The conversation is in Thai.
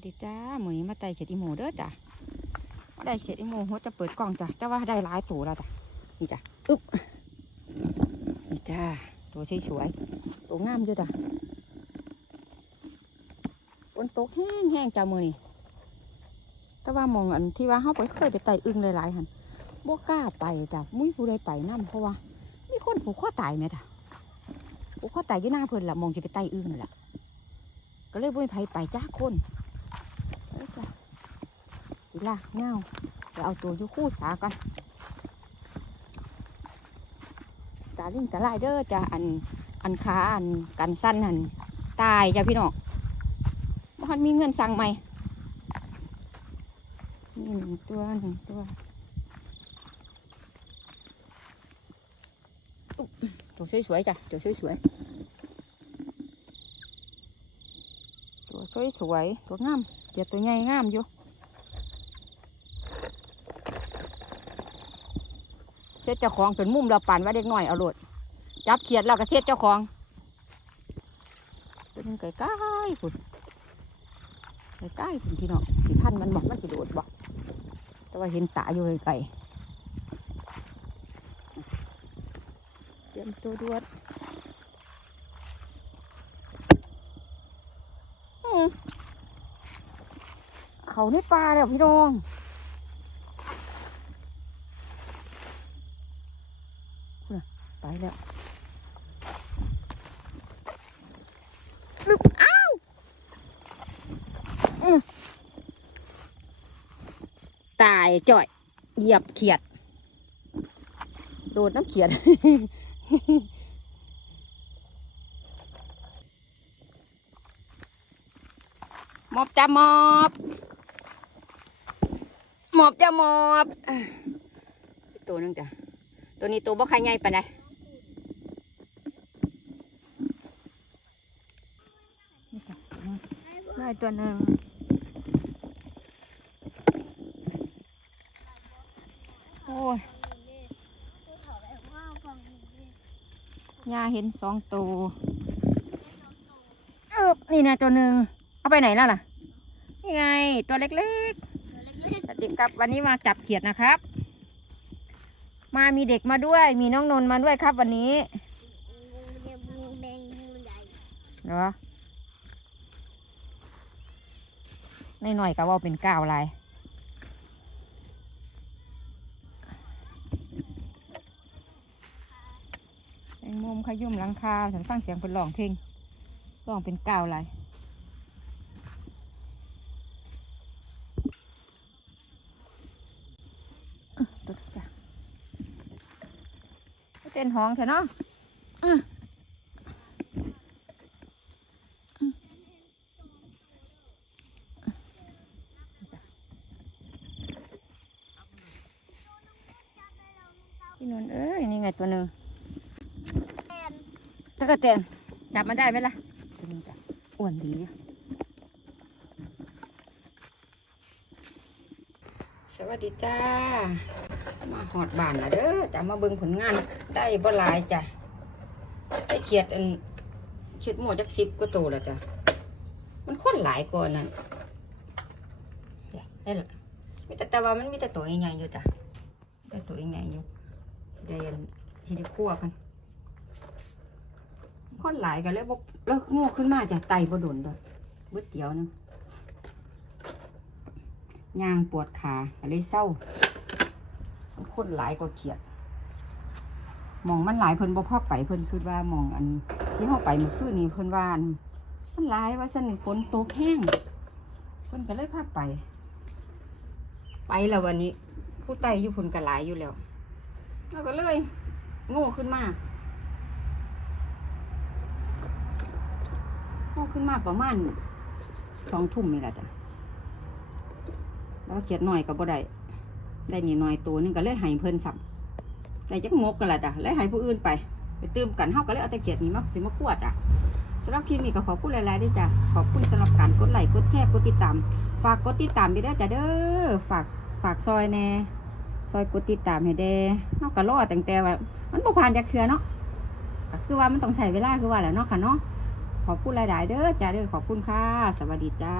วัสดีจ้าหมือนมาไต่เฉดอีโมเด้อจ้ะมาได้เฉดอีโมหัวจะเปิดกล่องจ้ะแต่ว่าได้หลายตัวแล้วจ้ะนี่จ้ะอึ๊บนี่จ้าตัวสวยๆตัวงามอยู่จ้ะฝนตกแห้งแห้งๆจ้ามือนี้แต่ว่ามองอันที่ว่าเขาไปเคยไปไต่อึ่งหลายๆหันบ่กล้าไปจ้ะมุ้ยผู้ใดไปนํเพราะว่ามีคนผูกข้อตายไหมจ้ะผูกข้อตายอยู่หน้าเพิ่นละมองจะไปไต่อึ่งนั่นแหละก็เลยบ่มีไผไปจ้าคน อีล่ะเงาเดี๋ยวเอาตัวยูคู่สากันตาลิงตาลายเด้อจะอันอันขาอันกันสั้นหันตายจ้ะพี่น้องบ้านมีเงินสั่งไหมนี่หนึ่งตัวหนึ่งตัวตัวสวยๆจ้ะตัวสวยๆตัวสวยๆตัวงามเจ็ดตัวใหญ่งามอยู่ เซ็ตเจ้าของเป็นมุมเราปั่นว่าเด็กน่อยเอาโหลดจับเขียดเราก็เซ็ตเจ้าของเป็นไก่ใกล้ๆคุณไก่ใกล้ๆคุณพี่น้องที่ท่านมันบอกมันสิโดดบอกแต่ว่าเห็นตาอยู่ไกลๆเตรียมตัวดวดอืมเขาในป่าแล้วพี่น้องน่ะ ไปแล้วอึ๊บอ้าวอื้อตายจ่อย เหยียบเขียด โดดน้ำเขียดมอบจ้ามอบหมอบจะหมอบ ตัวหนึงจ้ะ ตัวนี้ตัวบ่ใครใหญ่ปานใดนี่จ้ะได้ ตัวหนึ่งโอ้ยยาเห็นสองตัวเอิบนี่นะตัวหนึ่งเอาไปไหนแล้วล่ะ นี่ไง ตัวเล็กๆสวัสดีครับวันนี้มาจับเขียดนะครับ มามีเด็กมาด้วย มีน้องนนท์มาด้วยครับวันนี้เหรอใน หน่อยๆก็ว่าเป็นก้าวลายแตงมุมขยุ่มหลังคาฉันฟังเสียงเป็นร้องเพลงร้องเป็นก้าวลายตัวจ้ะเต้นห้องเถอะเนาะอื้ออื้อ พี่นนท์เอ้ยนี่ไงตัวหนึ่งตะกะเตนจับมาได้ไหมล่ะตัวหนึงจ้ะอ้วนดีอยู่สวัสดีจ้า มาหอดบ้านนะเด้อจะมาเบิ่งผลงานได้บ่หลายจ้ะได้เขียดอันเขียดหมูจักสิบก็โตแล้วจ้ะมันคนหลายกว่านั้นเดี๋ยวได้ละมีแต่แต่ว่ามันมีแต่ตัวใหญ่ๆอยู่จ้ะมีแต่ตัวใหญ่ๆอยู่ เดี๋ยวสิได้คั่วกันคนหลายกันเลยบอกแล้วง่ขึ้นมาจ้ะไตบดนด้วยบิดเดียวหนึงย่างปวดขาก็เลยเศร้าคนหลายกว่าเขียดมองมันหลายเพิ่นบ่พอไปเพิ่นคือว่ามองอัน ที่เฮาไปมื่อคืนนี้เพิ่นว่านมันหลายว่าซั่นฝนตกแห้งเพิ่นก็เลยพาไป ไปแล้ววันนี้ ผู้ไต่อยู่เพิ่นก็หลายอยู่แล้ว แล้วก็เลยโง่ขึ้นมากโง่ขึ้นมากประมาณสองทุ่มนี่แหละจ้ะแล้วเขียดหน่อยก็บ่ได้ได้นี่หน้อยตัวนึงก็เลยให้เพลินสับได้จักงกกันละจ้ะเลยให้ผู้อื่นไป ไปตื้มกันเฮาก็เลยเอาแตะเกียบนี้มาสิมาขวดจ้ะสำหรับคลิปนี้ก็ขอบคุณหลายๆด้วยจ้ะขอบคุณสำหรับการกดไลค์กดแชร์กดติดตาม ฝากกดติดตามไปด้วยจ้ะเด้อฝากฝากซอยแน่ ซอยกดติดตามให้เด่เฮาก็รอตั้งแต่ว่า มันบ่ผ่านจักเทื่อเนาะก็คือว่ามันต้องใช้เวลาคือว่าแหละเนาะค่ะเนาะขอบคุณหลายๆเด้อจ้าเด้อขอบคุณค่ะ สวัสดีจ้า